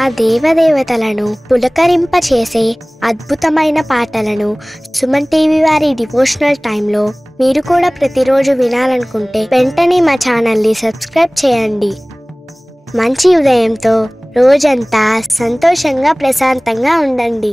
ఆ దేవదేవతలను పులకరింపచేసే అద్భుతమైన పాటలను సుమన్ టీవీ వారి డివోషనల్ టైంలో మీరు కూడా ప్రతిరోజు వినాలనుకుంటే వెంటనే మా ఛానల్ని సబ్స్క్రైబ్ చేయండి. మంచి ఉదయంతో రోజంతా సంతోషంగా ప్రశాంతంగా ఉండండి.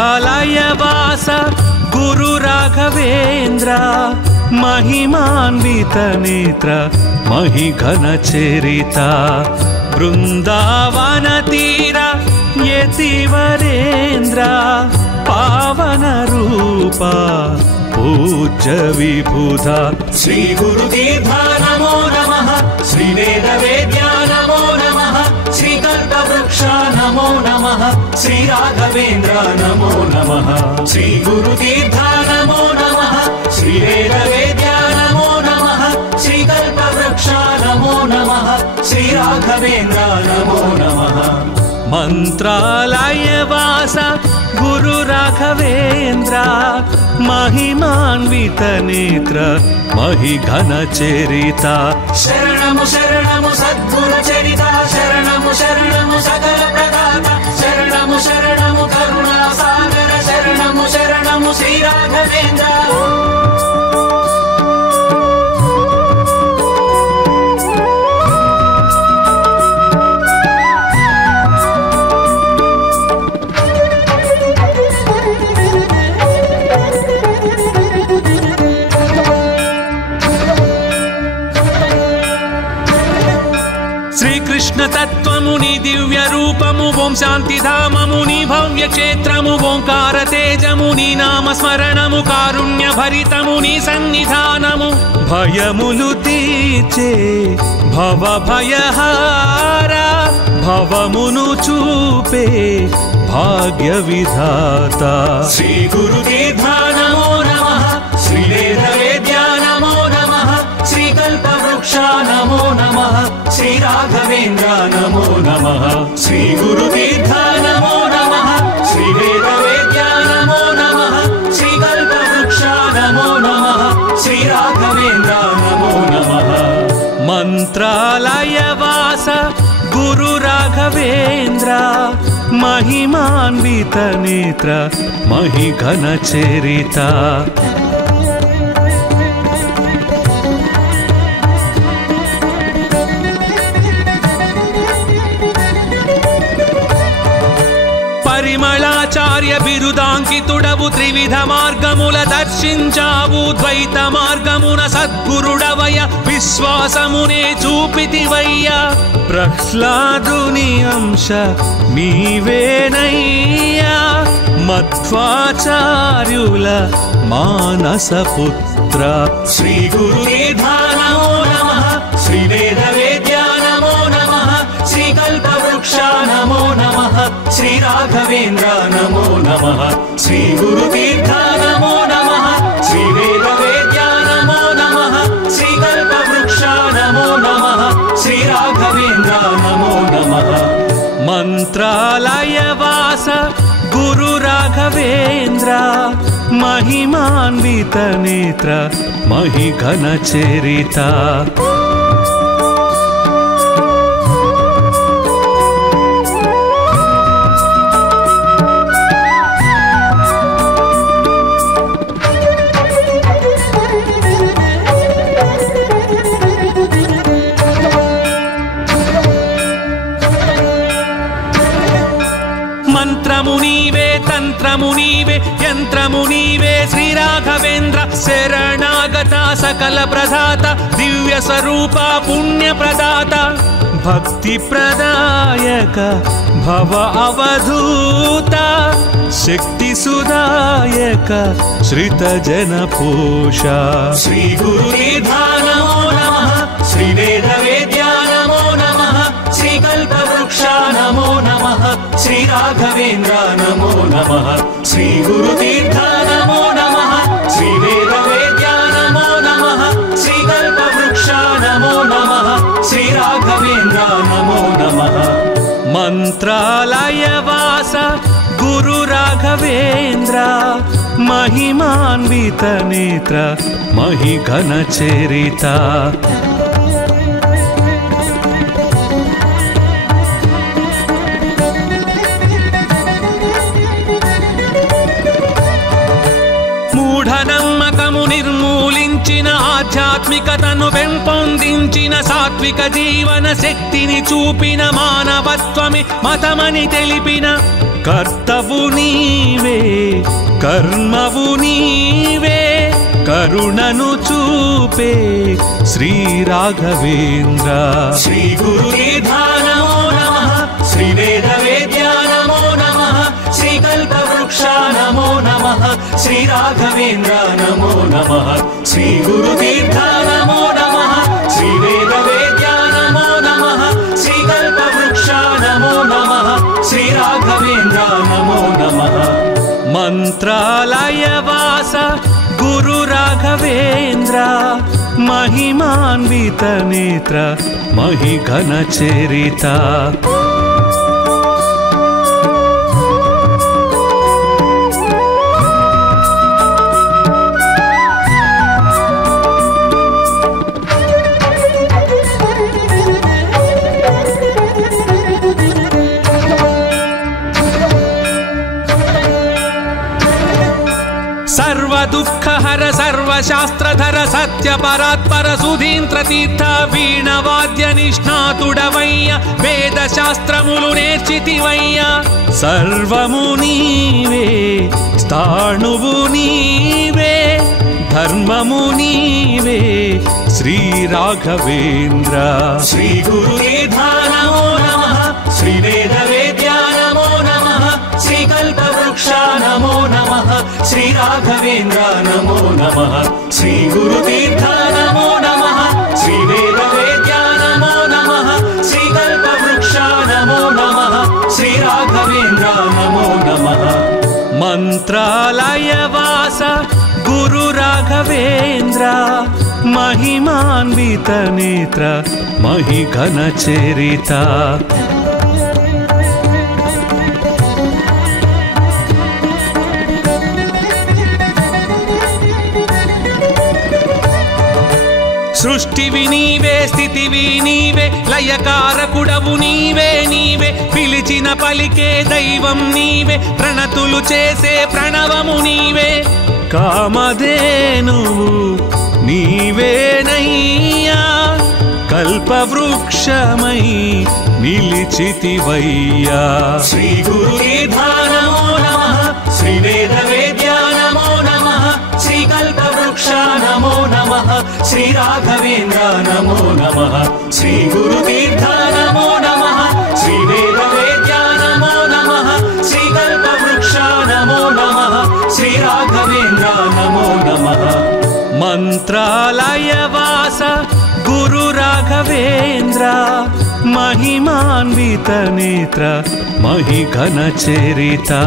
మంత్రాలయవాస గురు రాఘవేంద్ర महिमान्वित नेत्र महिघन चरित बृंदावन तीर यतिवरेन्द्र पावन रूप पूज्य विभुधा श्री गुरुतीर्थ नमो नमः श्री वेद वेद्या नमो नमः श्री कल्पवृक्ष नमो नमः श्री राघवेन्द्र नमो नमः श्री गुरुतीर्थ नमो नमः श्री वेद वेद्या नमो नमः श्री कल्पवृक्ष नमो नमः श्री राघवेन्द्र नमो नमः मंत्रालयवास गुरु राघवेन्द्र महिमान्वित नेत्र महिघन चरिता शरणमु शरणमु सद्गुरु चरिता शरणमु शरणमु सकल प्रदाता शरणमु शरणमु करुणा सागर शरणमु शरणमु श्री राघवेन्द्र कृष्ण तत्वमुनि दिव्य रूपमु ओं शांति धाममुनि भव्य क्षेत्रमु ओंकार तेजमुनि नाम स्मरणमु कारुण्य भरितमुनि सन्निधानमु भयमुलु तीर्चे भव भयहारा भवमुनु चूपे भाग्य विधाता श्री गुरुतीर्थ नमो नमः श्री वेद वेद्या नमो नमः श्री कल्पवृक्ष नमो नमः श्री राघवेन्द्र नमो नमः श्री गुरुतीर्थ नमो नमः श्री वेद वेद्या नमो नमः श्री कल्पवृक्ष नमो नमः श्री राघवेन्द्र नमो नमः मंत्रालयवास गुरु राघवेन्द्र महिमान्वित नेत्र महिघन चरिता పరిమళాచార్య బిరుదాంకితుడవు త్రివిధ మార్గముల దర్శించావు ద్వైత మార్గమున సద్గురుడవయ విశ్వాసమునే చూపితివయ్య ప్రహ్లాదుని అంశ నీవేనయ్యా మధ్వాచార్యుల మానస పుత్ర శ్రీ గురుదేవ నమో నమః శ్రీ వేద వేద్యా నమో నమః శ్రీ కల్పవృక్ష నమో నమః श्री राघवेन्द्र नमो नमः श्री गुरुतीर्थ नमो नमः श्री वेद वेद्या नमो नमः श्री कल्पवृक्ष नमो नमः श्री राघवेन्द्र नमो नमः मंत्रालयवास गुरु राघवेन्द्र महिमान्वित नेत्र महिघन चरिता मंत्रमुनीवे तंत्रमुनीवे यंत्रमुनीवे श्री राघवेन्द्र शरणागता सकल प्रदाता दिव्य स्वरूप पुण्य प्रदाता भक्ति प्रदायक भव अवधूता शक्ति सुदायक श्रित जन पोषा श्री गुरुदेव नमो नमः श्री वेद वेद्या नमो नमः श्री कल्पवृक्ष नमो नमः श्री राघवेन्द्र नमो नमः श्री गुरुतीर्थ नमो नमः श्री वेद वेद्या नमो नमः श्री कल्पवृक्ष नमो नमः श्री राघवेन्द्र राघवेन्द्र नमो नमः मंत्रालयवास गुरु राघवेन्द्र महिमान्वित नेत्र महिघन चरिता మూఢనమ్మకము నిర్మూలించిన ఆధ్యాత్మికతను పెంపొందించిన సాత్విక జీవన శక్తిని చూపిన మానవత్వమి మతమని తెలిపిన కర్తవు నీవే కర్మవు నీవే కరుణను చూపే శ్రీ రాఘవేంద్ర శ్రీ గురుదేవా నమో నమః శ్రీ వేద వేద్యా నమో నమః శ్రీ కల్పవృక్ష నమో నమః శ్రీ రాఘవేంద్ర నమో నమః శ్రీ గురుదేవా నమో నమః శ్రీ వేద వేద్యా నమో నమః శ్రీ కల్పవృక్ష నమో నమః శ్రీ రాఘవేంద్ర నమో నమః మంత్రాలయవాస గురు రాఘవేంద్ర महिमान्वित नेत्र महिघन चरिता सर्व दुःखहर सर्वशास्त्रधर सत्य परात्पर सुधींद्र तीर्थ वीणवाद्य निष्णातुडवయ్య वेद शास्त्रमुलु నేర్చితివయ్య सर्वमु नीवे स्थाणुवु नीवे धर्ममु नीवे श्री राघवेंद्र श्री गुरुदेवा नमो नमः श्री वेद वेद्या नमो नमः श्री कल्पवृक्ष नमो नमः श्री राघवेंद्र नमो नमः श्री गुरुतीर्थ नमो नमः श्री वेद वेद्या नमो नमः श्री कल्पवृक्ष नमो नमः श्री राघवेंद्र नमो नमः मंत्रालयवास गुरु राघवेंद्र महिमान्वित नेत्र महिघन चरिता సృష్టివి నీవే స్థితివి నీవే లయకారకుడవు నీవే నీవే పిలిచిన పలికే దైవం నీవే ప్రణతులు చేసే ప్రణవము నీవే కామధేనువు నీవేనయ్యా కల్పవృక్షమై నిలిచితివయ్యా శ్రీ గురుదేవా నమో నమః శ్రీ వేద వేద్యా నమో నమః శ్రీ కల్పవృక్ష నమో నమః श्री राघवेंद्र नमो नमः श्री गुरुतीर्थ नमो नमः श्री वेद वेद्या नमो नमः श्री कल्पवृक्ष नमो नमः श्री राघवेंद्र नमो नमः मंत्रालयवास गुरु राघवेंद्र महिमान्वित नेत्र महिघन चरिता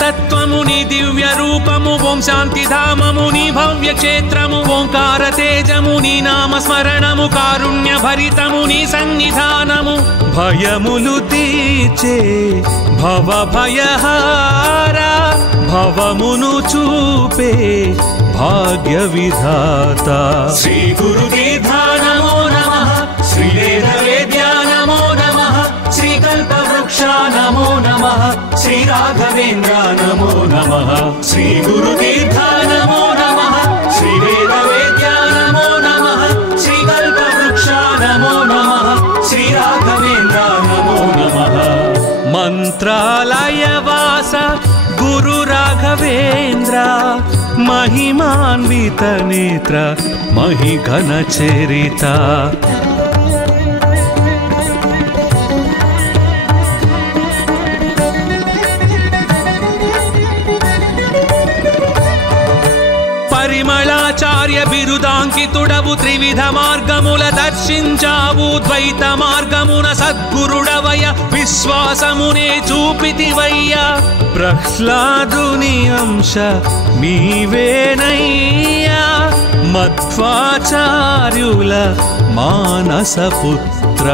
తత్వముని దివ్య రూపము ఓం శాంతి ధామముని భవ్య క్షేత్రము ఓంకార తేజముని నామ స్మరణము కారుణ్య భరితముని సన్నిధానము భయములు తీర్చే భవ భయహార భవమును చూపే భాగ్య విధాత శ్రీ గురుదేవా నమో నమః శ్రీ వేద వేద్యా నమో నమః శ్రీ కల్పవృక్ష నమో నమః श्री राघवेंद्र नमो नमः श्री गुरुदेवा नमो नमः श्री वेद वेद्या नमो नमः श्री कल्पवृक्ष नमो नमः श्री राघवेंद्र नमो नमः मंत्रालयवास गुरु राघवेंद्र महिमान्वित नेत्र महिघन चरिता ఆచార్య బిరుదాంకితుడవు త్రివిధ మార్గముల దర్శించావు ద్వైత మార్గమున సద్గురుడవయ విశ్వాసమునే చూపితివయ్య ప్రహ్లాదుని అంశ నీవేనయ్యా మధ్వాచార్యుల మానసపుత్ర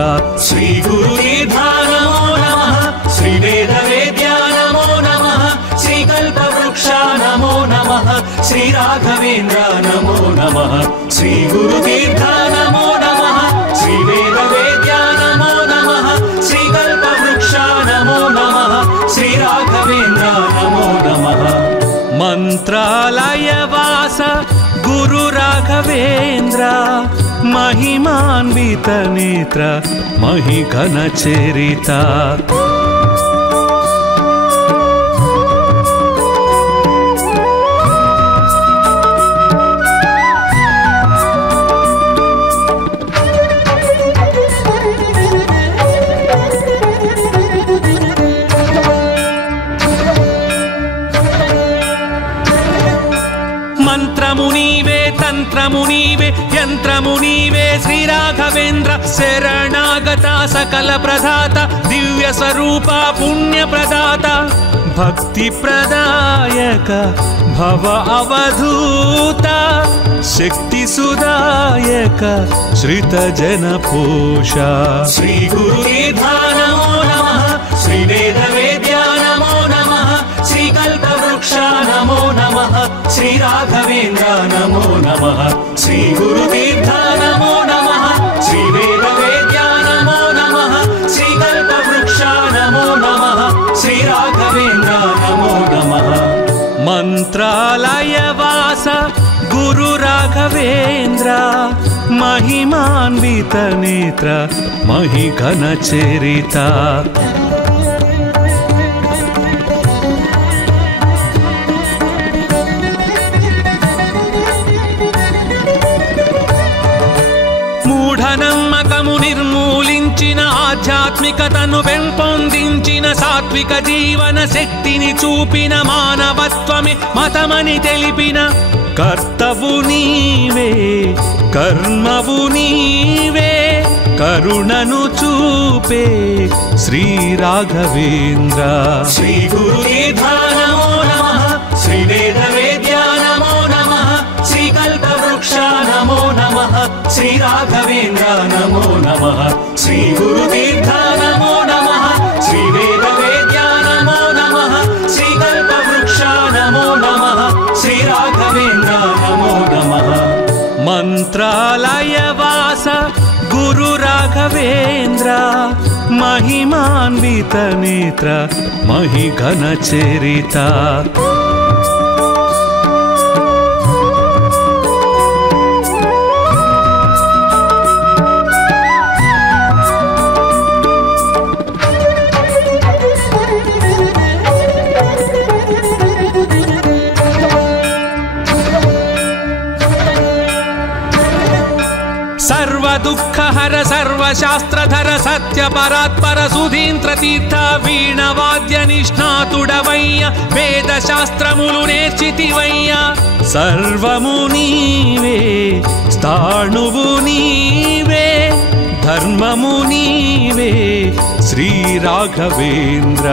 శ్రీ గురుదీర్ఘా నమో నమః శ్రీ వేద వేద్యా నమో నమః శ్రీ కల్పవృక్ష నమో నమః శ్రీ రాఘవేంద్ర నమో నమః శ్రీ గురుదీర్ఘా నమో నమః శ్రీ వేద వేద్యా నమో నమః శ్రీ కల్పవృక్ష నమో నమః శ్రీ రాఘవేంద్ర నమో నమః మంత్రాలయ వాస గురు రాఘవేంద్ర महिमान्वित नेत्र महिघन चरिता మంత్రమునీవే తంత్రమునీవే యంత్రమునీవే శ్రీ రాఘవేంద్ర శరణాగత సకల ప్రదాత దివ్య స్వరూప పుణ్య ప్రదాత భక్తి ప్రదాయక భవ అవధూత శక్తి సుదాయక శ్రిత జన పోష శ్రీ గురుదీర్ఘా నమో నమః శ్రీ వేద వేద్యా నమో నమః శ్రీ కల్పవృక్ష నమో నమః శ్రీ రాఘవేంద్ర నమో నమః శ్రీ గురుదీర్ఘా నమో నమః శ్రీ వేద వేద్యా నమో నమః శ్రీ కల్పవృక్ష నమో నమః శ్రీ రాఘవేంద్ర నమో నమః మంత్రాలయ వాస గురు రాఘవేంద్ర महिमान्वित नेत्र महिघन चरिता మూఢనమ్మకము నిర్మూలించిన ఆధ్యాత్మికతను పెంపొందించిన సాత్విక జీవన శక్తిని చూపిన మానవత్వమే మతమని తెలిపిన కర్తవు నీవే కర్మవు నీవే కరుణను చూపే శ్రీ రాఘవేంద్ర శ్రీ గురుదీర్ఘా నమో నమః శ్రీ వేద వేద్యా నమో నమః శ్రీ కల్పవృక్ష నమో నమః శ్రీ రాఘవేంద్ర నమో నమః శ్రీ గురుదీర్ఘా నమో నమః శ్రీ వేద వేద్యా నమో నమః శ్రీ కల్పవృక్ష నమో నమః శ్రీ రాఘవేంద్ర నమో నమః మంత్రాలయ వాస గురు రాఘవేంద్ర महिमान्वित नेत्र महिघन चरिता दुःखहर सर्वशास्त्रधर सत्य परात्पर सुधींद्र तीर्थ वीणवाद्य निष्णातुडवय्य वेद शास्त्रमुलु नेर्चितिवय्य सर्वमु नीवे स्थाणुवु नीवे धर्ममु नीवे श्री राघवेंद्र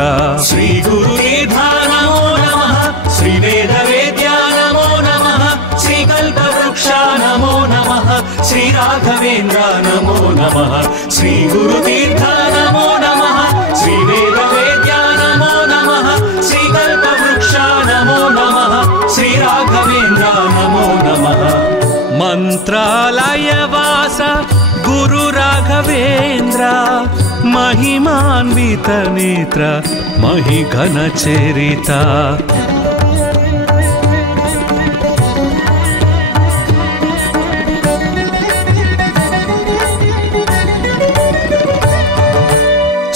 श्री गुरुदीर्घा नमो नमः श्री वेद वेद्या नमो नमः श्री कल्पवृक्ष नमो नमः श्री राघवेंद्र नमो नमः श्री गुरुदीर्घा नमो नमः श्री वेद वेद्या नमो नमः श्री कल्पवृक्ष नमो नमः श्री राघवेंद्र नमो नमः मंत्रालय वास गुरु राघवेंद्र महिमान्वित नेत्र महिघन चरिता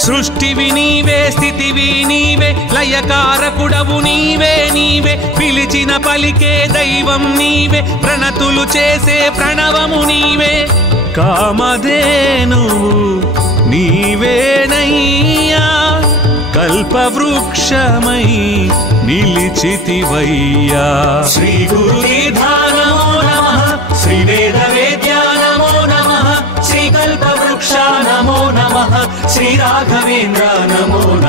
సృష్టివి నీవే స్థితివి నీవే లయకారకుడవు నీవే నీవే పిలిచిన పలికే దైవం నీవే ప్రణతులు చేసే ప్రణవము నీవే కామధేనువు నీవేనయ్యా కల్పవృక్షమై నిలిచితివయ్యా శ్రీ గురుదీర్ఘా నమో నమః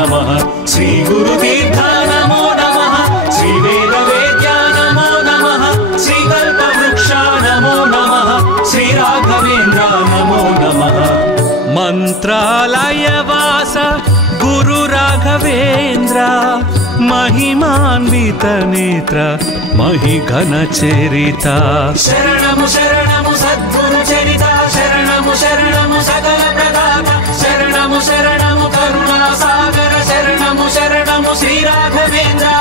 नमः श्री गुरुतीर्थ नमो नमः श्री वेदवेद्या नमो नमः श्री कल्पवृक्ष नमो नमः श्री राघवेन्द्र नमो नमः मंत्रालयवास गुरु राघवेन्द्र महिमान्वित नेत्र महिघन चरिता शरणमु शरणमु सद्गुरु चरिता शरणमु शरणमु सकल प्रदाता शरणमु शरणमु करुणा सागर शरणमु शरणमु श्री राघवेन्द्र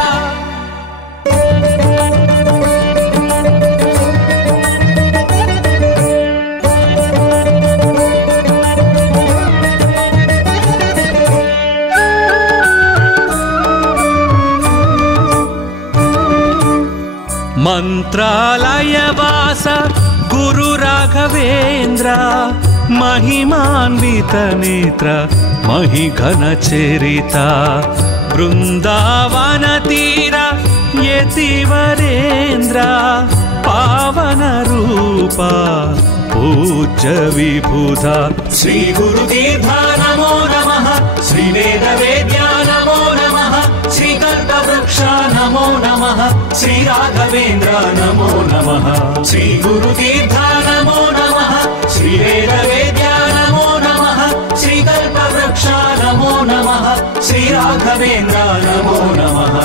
मंत्रालयवास गुरु राघवेन्द्र महिमान्वित नेत्र महिघन चरिता वृंदावन तीर यतिवरेन्द्र पावन रूपा पूज्य विबुधा श्री गुरुतीर्थ नमो नमः श्री वेदवेद्या नमो नमः श्री कल्पवृक्ष नमो नमः श्री राघवेन्द्र नमो नमः श्री गुरुतीर्थ नमो नमः श्री वेदवेद्या नमो नमः श्री कल्पवृक्ष नमो नमः श्री राघवेन्द्र नमो नमः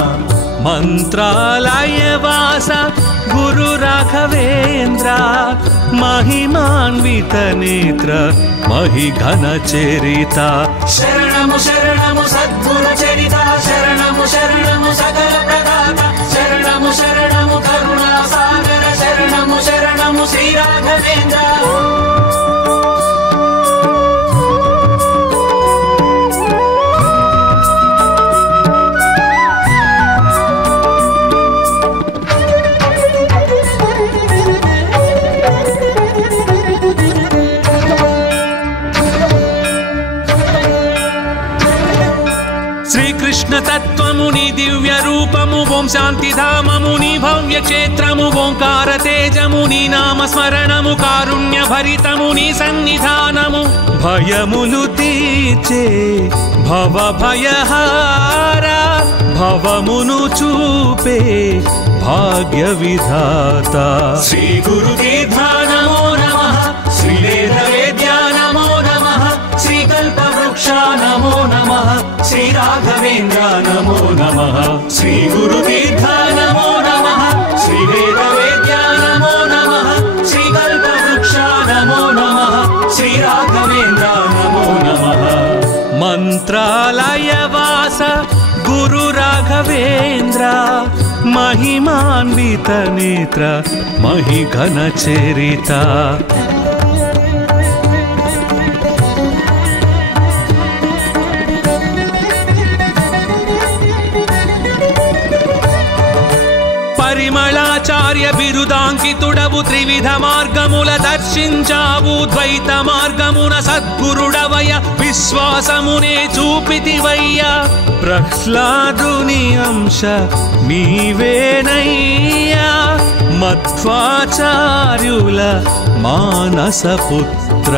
मंत्रालयवास गुरु राघवेन्द्र महिमान्वित नेत्र महिघन चरिता शरणमु शरणमु सद्गुरु चरिता शरणमु शरणमु सकल प्रदाता शरणमु शरणमु करुणा सागर शरणमु शरणमु श्री राघवेन्द्र कृष्ण तत्वमुनि दिव्य रूपमु ओं शांतिधाममुनि भव्य क्षेत्रमु ओंकार तेजमुनि नाम स्मरणमु कारुण्य भरितमुनि सन्निधानमु भयमुलु तीर्चे भव भयहारा भवमुनु चूपे भाग्य विधाता श्री गुरुतीर्थ नमो नमः श्री वेदवेद्या नमो नमः श्री कल्पवृक्ष नमो नमः श्री राघवेन्द्र नमो नमः श्री गुरुतीर्थ नमो नमः श्री वेदवेद्या नमो नमः श्री कल्पवृक्ष नमो नमः श्री राघवेन्द्र नमो नमः मंत्रालयवास गुरु राघवेन्द्र महिमान्वित नेत्र महिघन चरिता పరిమళాచార్య బిరుదాంకితుడవు త్రివిధ మార్గముల దర్శించావు ద్వైత మార్గమున సద్గురుడవయ విశ్వాసమునే చూపితివయ్య ప్రహ్లాదుని అంశ నీవేనయ్యా మధ్వాచార్యుల మానస పుత్ర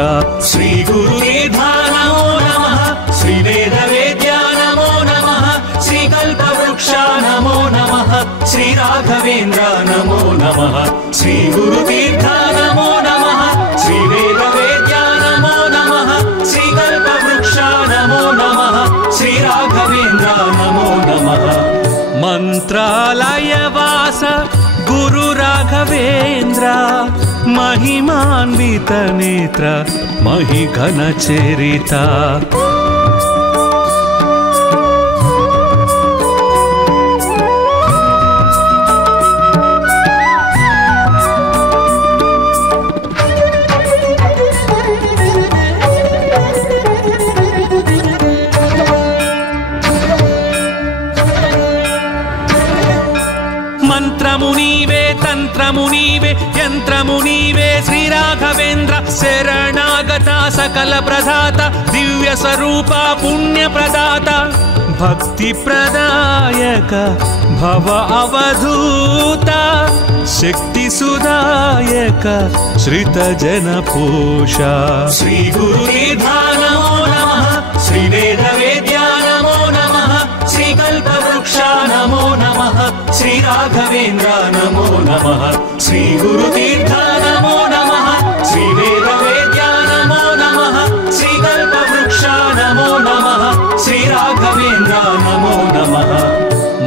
శ్రీ గురుదేవ నమో నమః శ్రీ వేదవేద్యా నమో నమః శ్రీ కల్పవృక్ష నమో నమః श्री राघवेन्द्र नमो नमः श्री गुरुतीर्थ नमो नमः श्री वेदवेद्या नमो नमः श्री कल्पवृक्ष नमो नमः श्री राघवेन्द्र नमो नमः मंत्रालयवास गुरु राघवेन्द्र महिमान्वित नेत्र महिघन चरिता मंत्रमुनीवे तंत्रमुनीवे यंत्रमुनीवे श्री राघवेन्द्र शरणागता सकल प्रदाता दिव्य स्वरूप पुण्य प्रदाता भक्ति प्रदायक भव अवधूता शक्ति सुदायक श्रित जन पोषा श्री गुरुदेव नमो नमः श्री वेदवेद्या नमो नमः नमो नमः श्री राघवेन्द्र नमो नमः श्री गुरुतीर्थ नमो नमः श्री वेदवेद्य नमो नमः श्री कल्पवृक्ष नमो नमः श्री राघवेन्द्र नमो नमः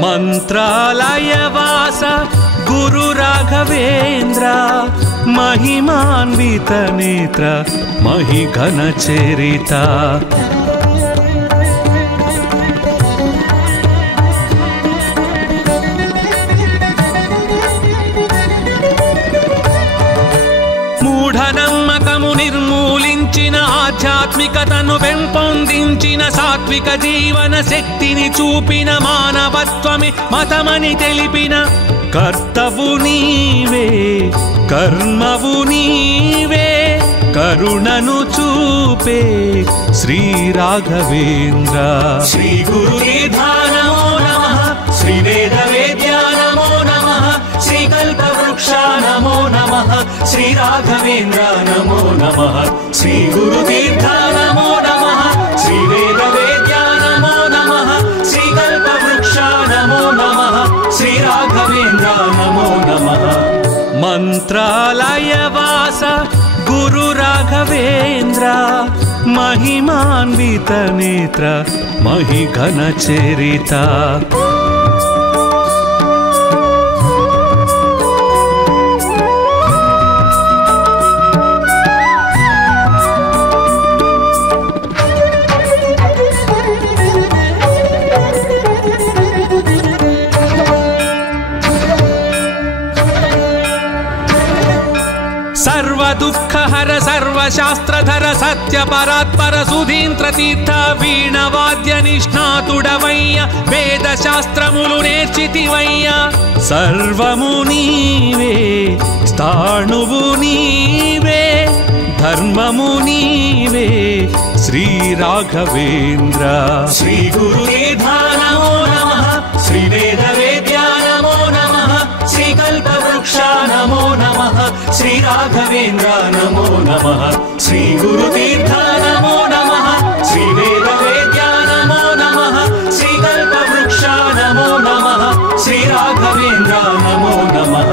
मंत्रालयवास गुरु राघवेन्द्र महिमान्वित नेत्र महिघन चरिता మూఢనమ్మకము నిర్మూలించిన ఆధ్యాత్మికతను పెంపొందించిన సాత్విక జీవన శక్తిని చూపిన మానవత్వమే మతమని తెలిపిన కర్తవు నీవే కర్మవు నీవే కరుణను చూపే శ్రీ రాఘవేంద్ర శ్రీ గురుదేవ నమో నమః శ్రీ వేదవేద్య నమో నమః శ్రీ కల్పవృక్ష నమో నమః శ్రీ రాఘవేంద్ర నమో నమః శ్రీ గురుతీర్థ నమో నమః శ్రీ వేదవేద్య నమో నమః శ్రీ కల్పవృక్ష నమో నమః శ్రీ రాఘవేంద్ర నమో నమః మంత్రాలయవాస గురు రాఘవేంద్ర महिमान्वित नेत्र महिघन चरिता सर्व दुःखहर सर्वशास्त्रधर सत्य परात्पर सुधींद्र तीर्थ वीणवाद्य निष्णातुडवయ్య वेद शास्त्रमुलु నేర్చితివయ్య सर्वमु నీవే స్థాణువు నీవే ధర్మము నీవే శ్రీ రాఘవేంద్ర శ్రీ గురుదేవ నమో నమః శ్రీ వేదవేద్య నమో నమః శ్రీ కల్పవృక్ష నమో నమః श्री राघवेन्द्र नमो नमः श्री गुरुतीर्थ नमो नमः श्री वेदवेद्य नमो नमः श्री कल्पवृक्ष नमो नमः श्री राघवेन्द्र नमो नमः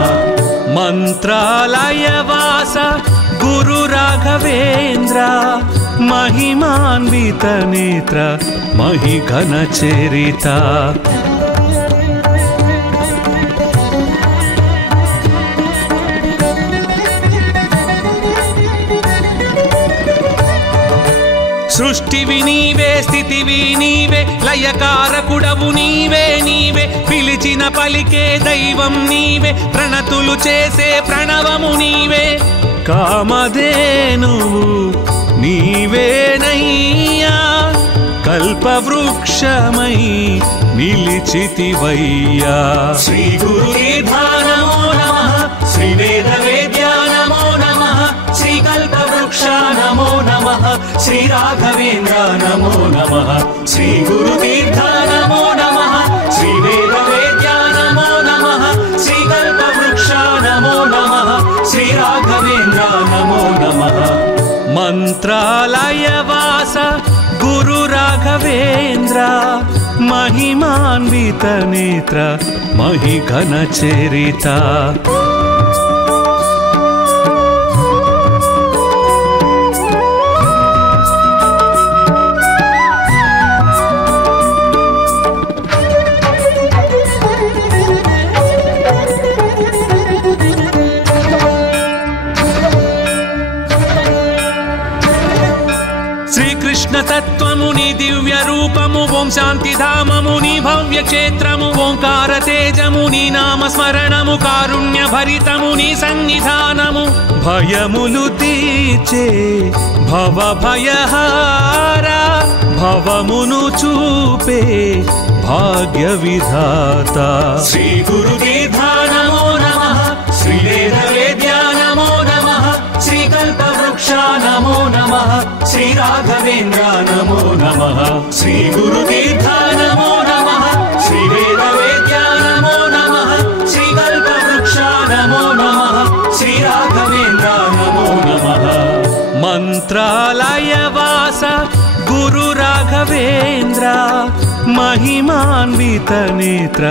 मंत्रालयवास गुरु राघवेन्द्र महिमान्वित नेत्र महिघन चरिता సృష్టివి నీవే స్థితివి నీవే లయకారకుడవు నీవే నీవే పిలిచిన పలికే దైవం నీవే ప్రణతులు చేసే ప్రణవము నీవే కామధేనువు నీవేనయ్యా కల్పవృక్షమై నిలిచితివయ్యా శ్రీ గురుదేవ నమో నమః శ్రీ వేదవేద్య నమో నమః శ్రీ కల్పవృక్ష నమో నమః श्री राघवेन्द्र नमो नमः श्री गुरुतीर्थ नमो नमः श्री वेदवेद्य नमो नमः श्री कल्पवृक्ष नमो नमः श्री राघवेन्द्र नमो नमः मंत्रालयवास गुरु राघवेन्द्र महिमान्वित नेत्र महिघन चरिता తత్వముని దివ్య రూపము ఓం శాంతి ధామముని భవ్య క్షేత్రము ఓంకార తేజముని నామ స్మరణము కారుణ్య భరితముని సన్నిధానము భయములు తీర్చే భవ భయహార భవమును చూపే భాగ్య విధాత శ్రీ గురుదేవ నమో నమః శ్రీ వేదవేద్య నమో నమః శ్రీ కల్పవృక్ష నమో నమః श्री राघवेन्द्र नमो नमः श्री गुरुतीर्थ नमो नमः श्री वेदवेद्य नमो नमः श्री कल्पवृक्ष नमो नमः श्री राघवेन्द्र नमो नमः मंत्रालयवास गुरु राघवेन्द्र महिमान्वित नेत्र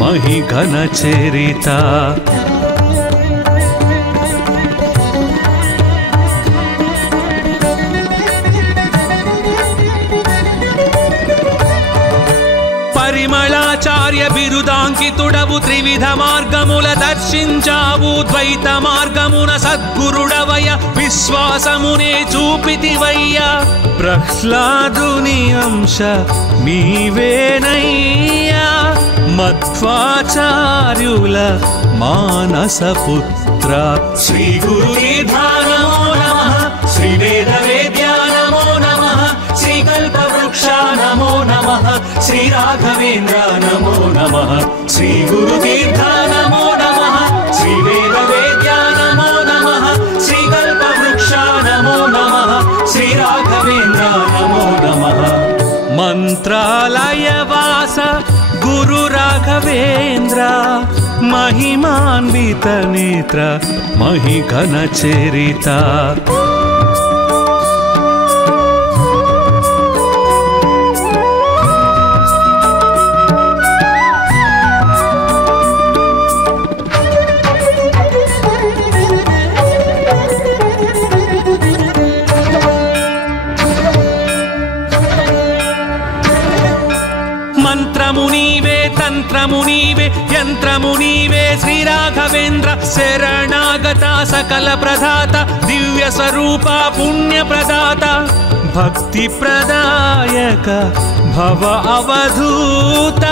महिघन चरिता పరిమళాచార్య బిరుదాంకితుడవు త్రివిధ మార్గముల దర్శించావు ద్వైత మార్గమున సద్గురుడవయ విశ్వాసమునే చూపితివయ్య ప్రహ్లాదుని అంశ నీవేనయ్యా మధ్వాచార్యుల మానస పుత్ర శ్రీ గురుదీర్ఘానమో నమః శ్రీ వేద వేద్యానమో నమః శ్రీ కల్పవృక్ష నమో నమః శ్రీ రాఘవేంద్ర నమో నమః శ్రీ గురుదీర్ఘ నమో నమః శ్రీ వేద వేద్యా నమో నమః శ్రీ కల్పవృక్ష నమో నమః శ్రీ రాఘవేంద్ర నమో నమః మంత్రాలయ వాస గురు రాఘవేంద్ర महिमान्वित नेत्र महिघन चरिता మంత్రమునీవే తంత్రమునీవే యంత్రమునీవే శ్రీ రాఘవేంద్ర శరణాగత సకల ప్రదాత దివ్య స్వరూప పుణ్య ప్రదాత భక్తి ప్రదాయక భవ అవధూత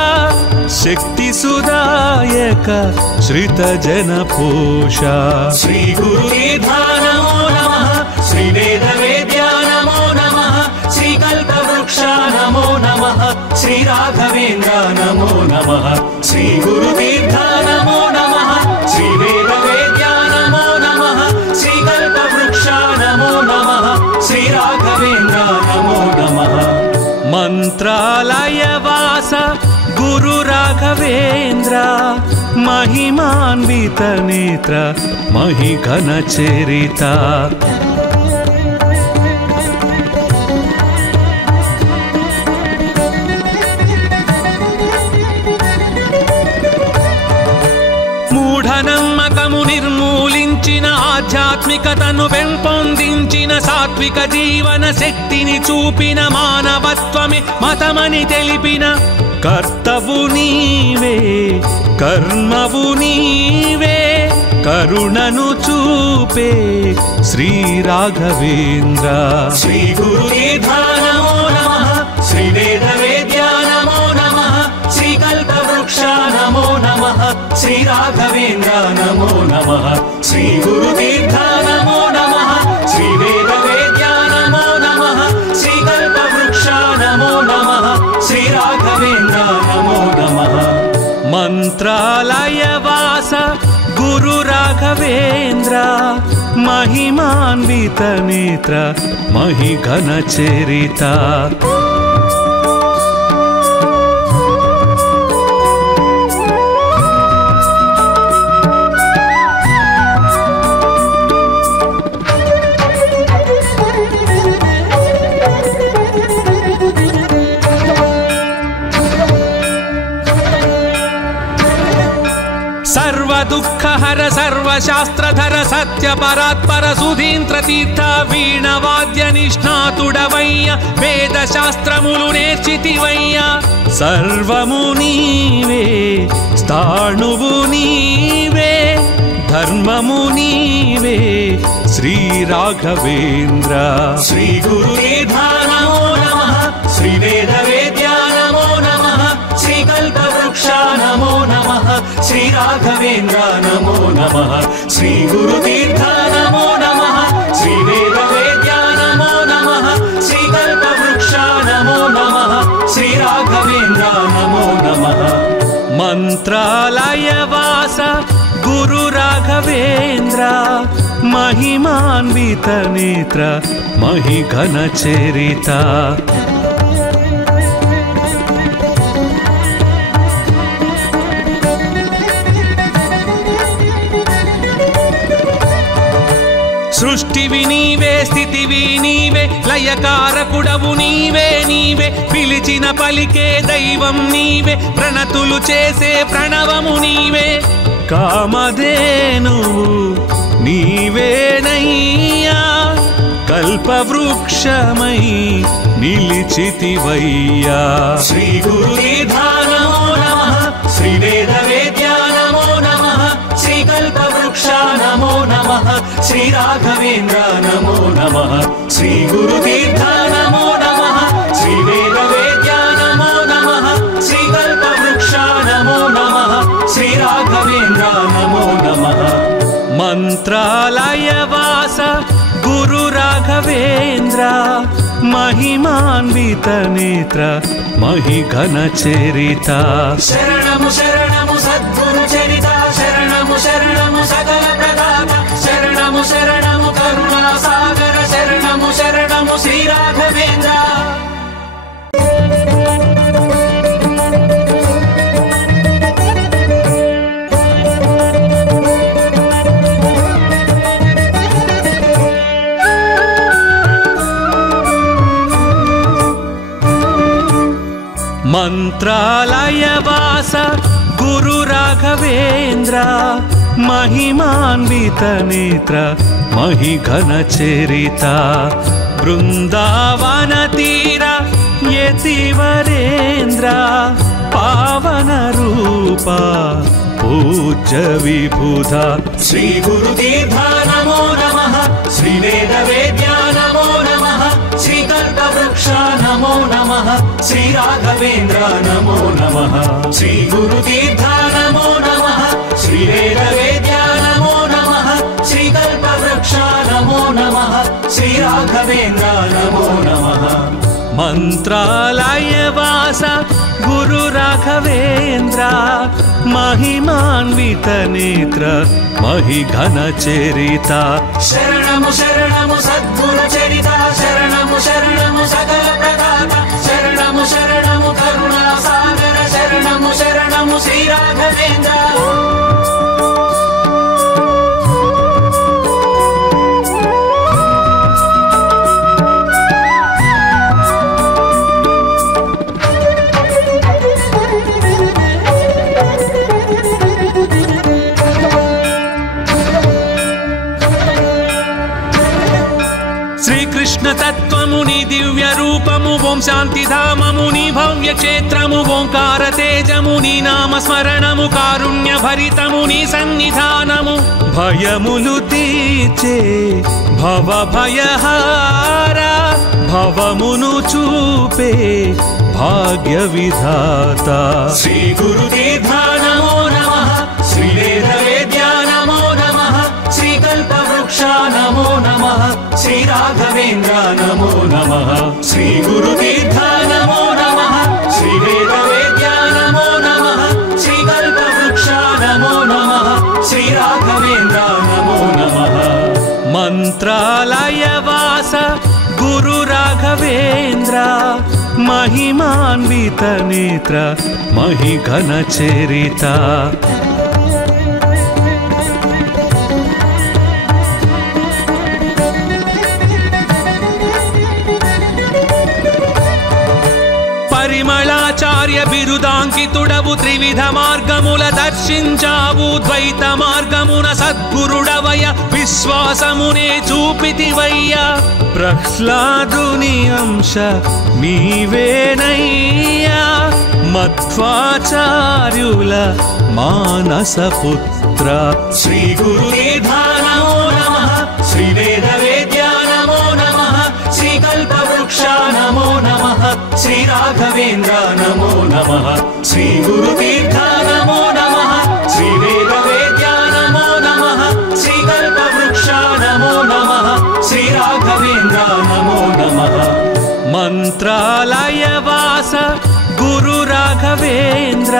శక్తి సుదాయక శ్రిత జన పోష శ్రీ గురుదీర్ఘ నమో నమః శ్రీ వేద వేద్యా నమో నమః శ్రీ కల్పవృక్ష నమో నమః శ్రీ రాఘవేంద్ర నమో నమః శ్రీ గురుదీర్ఘ నమో నమః శ్రీ వేద వేద్యా నమో నమః శ్రీ కల్పవృక్ష నమో నమః శ్రీ రాఘవేంద్ర నమో నమః మంత్రాలయ వాస గురు రాఘవేంద్ర महिमान्वित नेत्र महिघन चरिता మూఢనమ్మకము నిర్మూలించిన ఆధ్యాత్మికతను పెంపొందించిన సాత్విక జీవన శక్తిని చూపిన మానవత్వమే మతమని తెలిపిన కర్తవు నీవే కర్మవు నీవే కరుణను చూపే శ్రీ రాఘవేంద్ర శ్రీ గురుదీర్ఘ నమో నమః శ్రీ వేద వేద్యా నమో నమః శ్రీ కల్పవృక్ష నమో నమః శ్రీ రాఘవేంద్ర నమో నమః శ్రీ గురుదీర్ఘ నమో నమః శ్రీ వేద వేద్యా నమో నమః శ్రీ కల్పవృక్ష నమో నమః శ్రీ రాఘవేంద్ర నమో నమః మంత్రాలయ వాస గురు రాఘవేంద్ర महिमान्वित नेत्र महिघन चरिता दुःखहर सर्वशास्त्रधर सत्य परात्पर सुधींद्र तीर्थ वीणवाद्य निष्णातुडवय्य वेद शास्त्रमुलु नेर्चितिवय्य सर्वमु नीवे स्थाणुवु नीवे धर्ममु नीवे श्री राघवेंद्र श्री गुरुदीर्घ नमो नमः श्री वेद वेद्या नमो नमः श्री कल्पवृक्ष नमो नमः श्री राघवेंद्र नमो नमः श्री गुरुदीर्घ नमो नमः श्री वेद वेद्या नमो नमः श्री कल्पवृक्ष नमो नमः श्री राघवेंद्र नमो नमः मंत्रालय वास गुरु राघवेंद्र महिमान्वित नेत्र महिघन चरिता సృష్టివి నీవే, స్థితివి నీవే, లయకారకుడవు నీవే నీవే, పిలిచిన పలికే దైవం నీవే, ప్రణతులు చేసే ప్రణవము నీవే. కామధేనువు నీవేనయ్యా, కల్పవృక్షమై నిలిచితివయ్యా. శ్రీ గురుదీర్ఘా నమో నమః, శ్రీ వేద వేద్యా నమో నమః, శ్రీ కల్పవృక్షా నమో నమః, శ్రీ రాఘవేంద్ర నమో నమః. శ్రీ గురుదీర్ఘా నమో నమః, శ్రీ వేద వేద్యా నమో నమః, శ్రీ కల్పవృక్షా నమో నమః, శ్రీ రాఘవేంద్ర నమో నమః. మంత్రాలయవాస గురు రాఘవేంద్ర, మహిమాన్విత నేత్ర మహిఘన చరిత. శరణము శరణము సద్గురు చరిత, శరణము శరణము సకల ప్రదాత, శరణము శరణము కరుణా సాగర, శరణము శరణము శ్రీ రాఘవేంద్ర. మంత్రాలయవాస గురు రాఘవేంద్ర, మహిమాన్విత నేత్ర మహిఘన చరిత. బృందావన తీర యతివరేంద్ర, పావన రూప పూజ్య విభుధ. శ్రీ గురుదీర్ఘా నమో నమః, శ్రీ వేద వేద్యా నమో నమః, శ్రీ కల్పవృక్షా నమో నమః, శ్రీ రాఘవేంద్ర నమో నమః. శ్రీ గురుదీర్ఘా నమో నమః, శ్రీ వేద వేద్యా నమో నమః, శ్రీ కల్పవృక్షా నమో నమః, శ్రీ రాఘవేంద్ర నమో నమః. మంత్రాలయవాస గురు రాఘవేంద్ర, మహిమాన్విత నేత్ర మహిఘన చరిత. శరణము శరణము సద్గురు చరిత, శరణము శరణము సకల ప్రదాత, శరణము శరణము కరుణా సాగర, శరణము శరణము శ్రీ రాఘవేంద్ర. శ్రీకృష్ణ తత్వముని దివ్య రూపము, ఓం శాంతిధామముని భవ్య క్షేత్రము, ఓంకార తేజముని నామ స్మరణము, కారుణ్య భరితముని సన్నిధానము. భయములు తీర్చే భవ భయహార, భవమును చూపే భాగ్య విధాత. శ్రీ గురుదీర్ఘా నమో నమః, శ్రీ వేద వేద్యా నమో నమః, శ్రీ కల్పవృక్షా నమో నమః, శ్రీ రాఘవేంద్ర నమో నమః. శ్రీ గురుదీర్ఘా నమో నమః, శ్రీ వేద వేద్యా నమో నమః, శ్రీ కల్పవృక్షా నమో నమః, శ్రీ రాఘవేంద్ర నమో నమః. మంత్రాలయవాస గురు రాఘవేంద్ర, మహిమాన్విత నేత్ర మహిఘన చరిత. పరిమళాచార్య బిరుదాంకితుడవు, త్రివిధ మార్గముల దర్శించావు, ద్వైత మార్గమున సద్గురుడవయ, విశ్వాసమునే చూపితివయ్య. ప్రహ్లాదుని అంశ నీవేనయ్యా, మధ్వాచార్యుల మానస పుత్ర. శ్రీ గురుదీర్ఘా నమో నమః, శ్రీ వేద వేద్యా నమో నమః, శ్రీ కల్పవృక్షా నమో నమః, శ్రీ రాఘవేంద్ర నమో నమః. శ్రీ గురుదీర్ఘా నమో నమః, శ్రీ వేద వేద్యా నమో నమః, శ్రీ కల్పవృక్షా నమో నమః, శ్రీ రాఘవేంద్ర నమో నమః. మంత్రాలయవాస గురు రాఘవేంద్ర,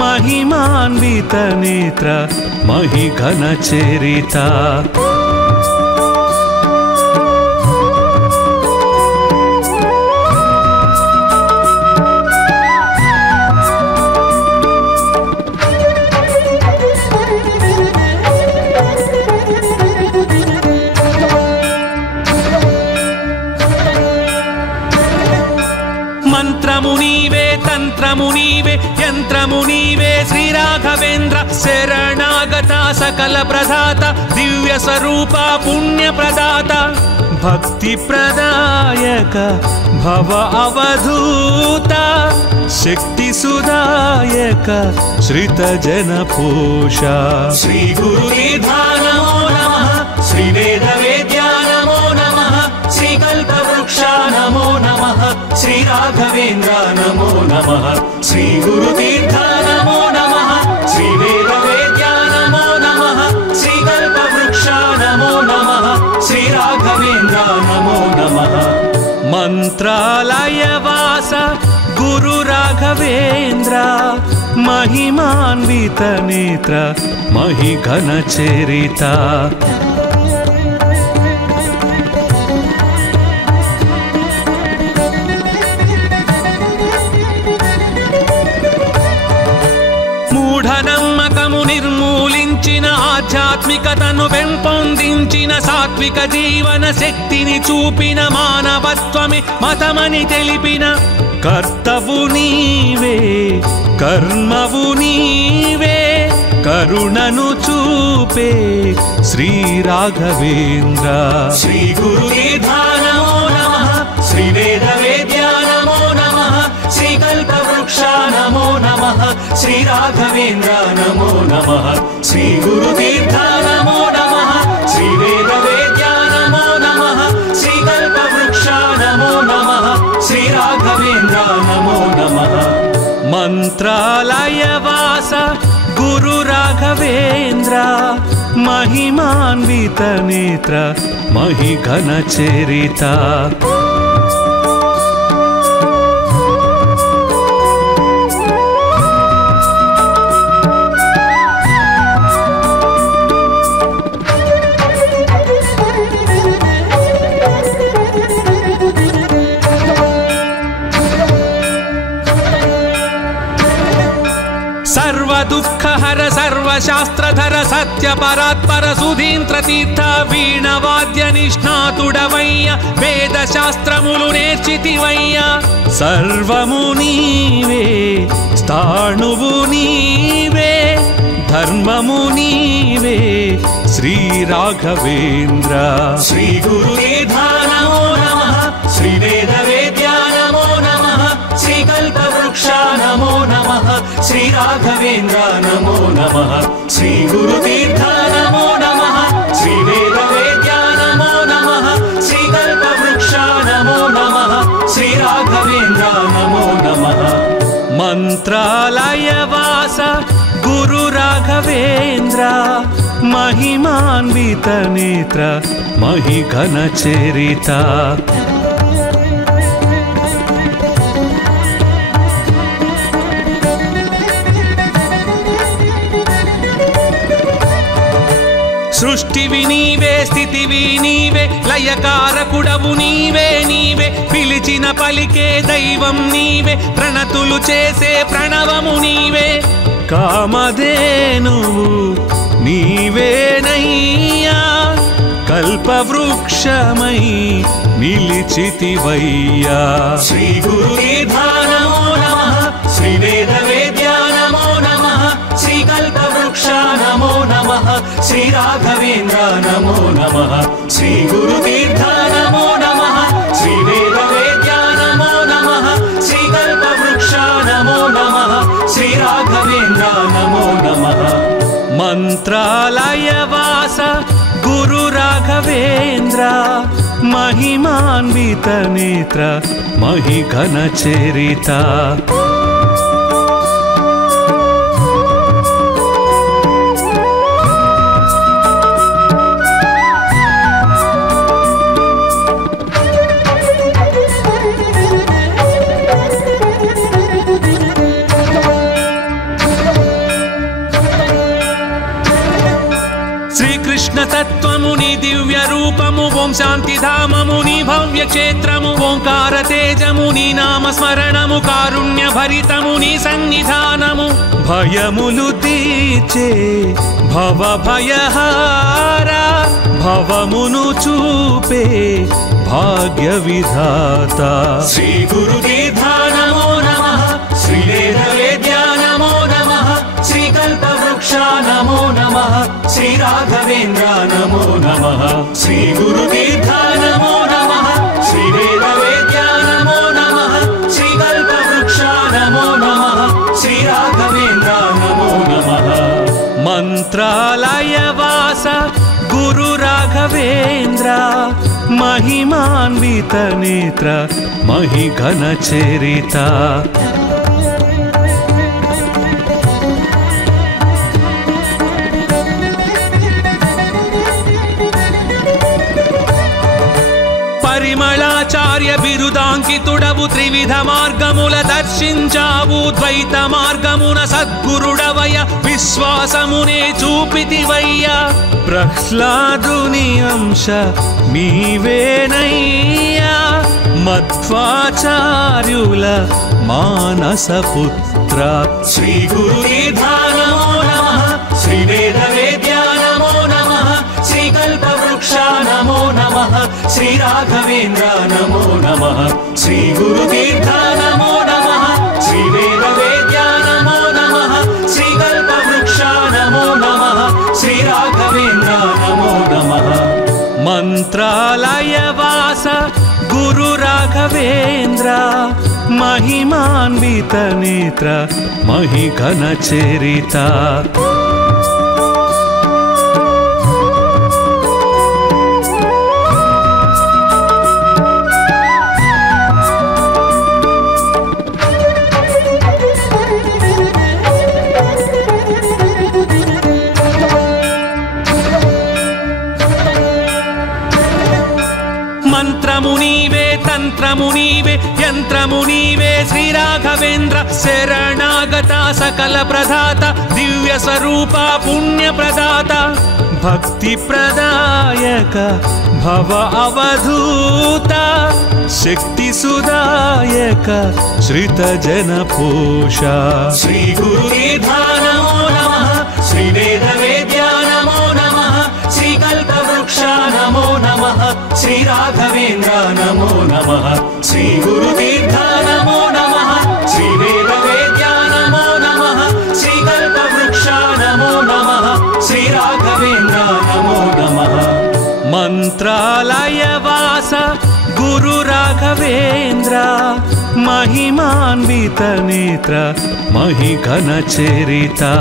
మహిమాన్విత నేత్ర మహిఘన చరిత. राघवेन्द्र शरणागता सकल प्रदाता दिव्य स्वरूप पुण्य प्रदाता भक्ति प्रदायक भव अवधूता शक्ति सुदायक श्रित जन पोषा श्री गुरुदीधा नमो नमः श्री वेद वेद्या नमो नमः श्री कल्पवृक्षा नमो नमः श्री राघवेन्द्र नमो नमः श्री गुरुतीर्था नमो नमः श्री वेद वेद्या नमो नमः श्री कल्पवृक्षा नमो नमः श्री राघवेन्द्र नमो नमः मंत्रालय वास गुरु राघवेन्द्र महिमान्वित नेत्र महिघन चरिता మూఢనమ్మకము నిర్మూలించిన ఆధ్యాత్మికతను పెంపొందించిన సాత్విక జీవన శక్తిని చూపిన మానవత్వమే మతమని తెలిపిన కర్తవు నీవే కర్మవు నీవే కరుణను చూపే శ్రీ రాఘవేంద్ర శ్రీ గురుదీధా నమో నమః శ్రీ వేద వేద్యా నమో నమః శ్రీ కల్పవృక్షా నమో నమః శ్రీ రాఘవేంద్ర నమో నమః శ్రీ గురుతీర్థా నమో నమః శ్రీ వేద వేద్యా నమో నమః శ్రీ కల్పవృక్షా నమో నమః శ్రీ రాఘవేంద్ర నమో నమః మంత్రాలయ వాస గురు రాఘవేంద్ర महिमान्वित नेत्र महिघन चरिता सर्व दुःखहर सर्वशास्त्रधर सत्य परात्पर सुधींद्र तीर्थ वीणवाद्य निष्णातुडवయ్య वेद शास्त्रमुलु నేర్చితివయ్య सर्वमु నీవే స్థాణువు నీవే धर्ममु నీవే श्री राघवेन्द्र श्री गुरुदीधा नमो नमः श्री वेद वेद्या नमो नमः श्री कल्पवृक्षा नमो नमः श्री राघवेन्द्र नमो नमः श्री गुरुतीर्था नमो नमः श्री वेद वेद्या नमो नमः श्री कल्पवृक्षा नमो नमः श्री राघवेन्द्र नमो नमः मंत्रालय वास गुरु राघवेन्द्र महिमान्वित नेत्र महिघन चरिता సృష్టివి నీవే స్థితివి నీవే లయకారకుడవు నీవే నీవే పిలిచిన పలికే దైవం నీవే ప్రణతులు చేసే ప్రణవము నీవే కామధేనువు నీవేనయ్యా కల్పవృక్షమై నిలిచితివయ్యా శ్రీ గురుదీధా నమో నమః శ్రీ వేద వేద్యా నమో నమః శ్రీ కల్పవృక్షా నమో నమః శ్రీ రాఘవేంద్ర నమో నమః శ్రీ గురుతీర్థా నమో నమః శ్రీ వేద వేద్యా నమో నమః శ్రీ కల్పవృక్షా నమో నమః శ్రీ రాఘవేంద్ర నమో నమః మంత్రాలయ వాస గురు రాఘవేంద్ర महिमान्वित नेत्र महिघन चरिता శ్రీకృష్ణ తత్వముని దివ్య రూపము ఓం శాంతి ధామముని భవ్య క్షేత్రము ఓంకార తేజముని నామ స్మరణము కారుణ్య భరితముని సన్నిధానము భయములు తీర్చే భవ భయహార భవమును చూపే భాగ్య విధాత శ్రీ గురుదీధా నమో నమః శ్రీ వేద వేద్యా నమో నమః శ్రీ కల్ప नमो नमः श्री राघवेन्द्र नमो नमः श्री गुरुतीर्थ नमो नमः श्री वेदवेद्य नमो नमः श्री कल्पवृक्ष नमो नमः श्री राघवेन्द्र नमो नमः मंत्रालयवास गुरु राघवेन्द्र महिमान्वित नेत्र महिघन चरिता పరిమళాచార్య బిరుదాంకితుడవు త్రివిధ మార్గముల దర్శించావు ద్వైత మార్గమున సద్గురుడవయ విశ్వాసమునే చూపితివయ్య ప్రహ్లాదుని అంశ నీవేనయ్యా మధ్వాచార్యుల మానస పుత్ర శ్రీ గురుదేవ నమో నమః శ్రీ వేదవేద్య నమో నమః శ్రీ కల్పవృక్ష నమో నమః श्री राघवेन्द्र नमो नमः श्री गुरुतीर्थ नमो नमः श्री वेदवेद्य नमो नमः श्री कल्पवृक्ष नमो नमः श्री राघवेन्द्र नमो नमः मंत्रालयवास गुरु राघवेन्द्र महिमान्वित नेत्र महिघन चरिता మంత్రమునీవే తంత్రమునీవే యంత్రమునీవే శ్రీ రాఘవేంద్ర శరణాగత సకల ప్రదాత దివ్య స్వరూప పుణ్య ప్రదాత భక్తి ప్రదాయక భవ అవధూత శక్తి సుదాయక శ్రిత జన పోష శ్రీ గురుదేవ నమో నమః శ్రీ వేదవేద్య నమో నమః శ్రీ కల్పవృక్ష నమో నమః श्री राघवेन्द्र नमो नमः श्री गुरुतीर्थ नमो नमः श्री वेदवेद्य नमो नमः श्री कल्पवृक्ष नमो नमः श्री राघवेन्द्र नमो नमः मंत्रालयवास गुरु राघवेन्द्र महिमान्वित नेत्र महिघन चरिता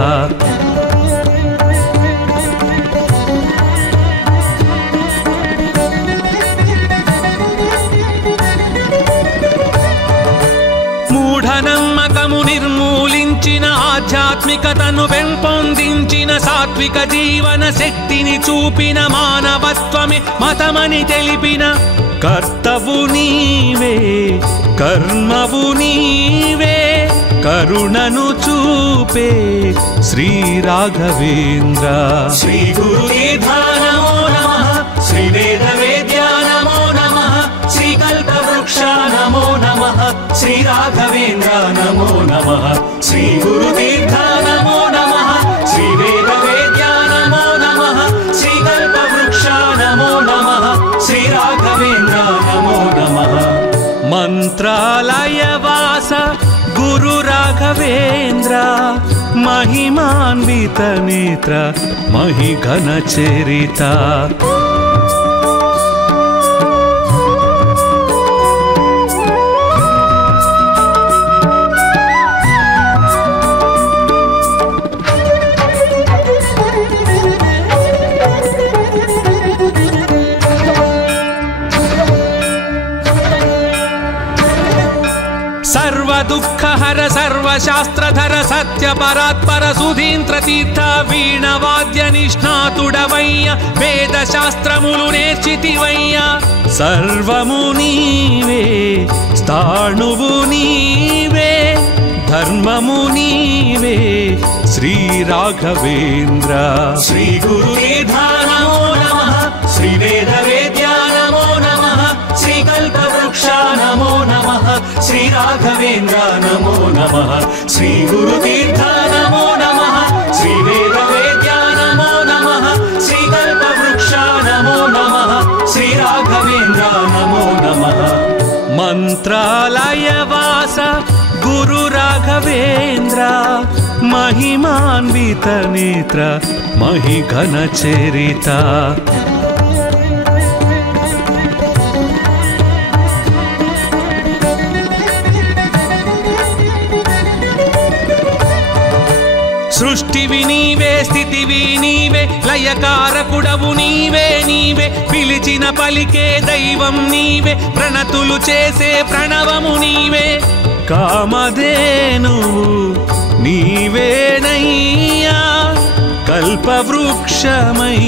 మూఢనమ్మకము నిర్మూలించిన ఆధ్యాత్మికతను పెంపొందించిన సాత్విక జీవన శక్తిని చూపిన మానవత్వమే మతమని తెలిపిన కర్తవు నీవే కర్మవు నీవే కరుణను చూపే శ్రీ రాఘవేంద్ర శ్రీ గురుదేవ నమో నమః శ్రీ వేదవేద్య నమో నమః శ్రీ కల్పవృక్ష నమో నమః श्री राघवेन्द्र नमो नमः श्री गुरुतीर्थ नमो नमः श्री वेदवेद्य नमो नमः श्री कल्पवृक्ष नमो नमः श्री राघवेन्द्र नमो नमः मंत्रालयवास गुरु राघवेन्द्र महिमान्वित नेत्र महिघन चरिता दुःखहर सर्वशास्त्रधर सत्य परात्पर सुधींद्र तीर्थ वीणवाद्य निष्णातुडवय्य वेद शास्त्रमुलु नेर्चितिवय्य सर्वमु नीवे स्थाणुवु नीवे धर्ममु नीवे श्री राघवेन्द्र श्री गुरुदेव नमो नमः श्री वेदवेद्य नमो नमः श्री कल्पवृक्ष नमो नमः श्री राघवेन्द्र नमो नमः श्री गुरुतीर्थ नमो नमः श्री वेदवेद्य नमो नमः श्री कल्पवृक्ष नमो नमः श्री राघवेन्द्र नमो नमः मंत्रालयवास गुरु राघवेन्द्र महिमान्वित नेत्र महिघन चरिता సృష్టివి నీవే స్థితివి నీవే లయకారకుడవు నీవే నీవే పిలిచిన పలికే దైవం నీవే ప్రణతులు చేసే ప్రణవము నీవే కామధేనువు నీవేనయ్యా కల్పవృక్షమై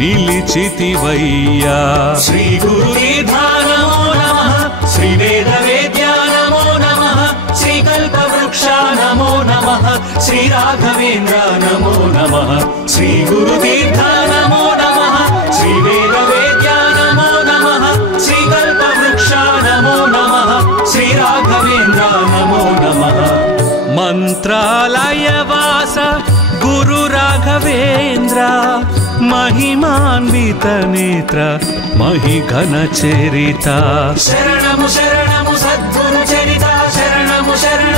నిలిచితివయ్యా శ్రీ గురుదేవా నమో నమః శ్రీ వేద వేద్యా నమో నమః శ్రీ కల్పవృక్షా నమో నమః శ్రీ రాఘవేంద్ర నమో నమః శ్రీ గురుదేవా నమో నమః శ్రీ వేద వేద్యా నమో నమః శ్రీ కల్పవృక్షా నమో నమః శ్రీ రాఘవేంద్ర నమో నమః మంత్రాలయవాస గురు రాఘవేంద్ర महिमान्वित नेत्र महिघन चरिता शरणमु शरणमु सद्गुरु चरिता शरणमु शरणमु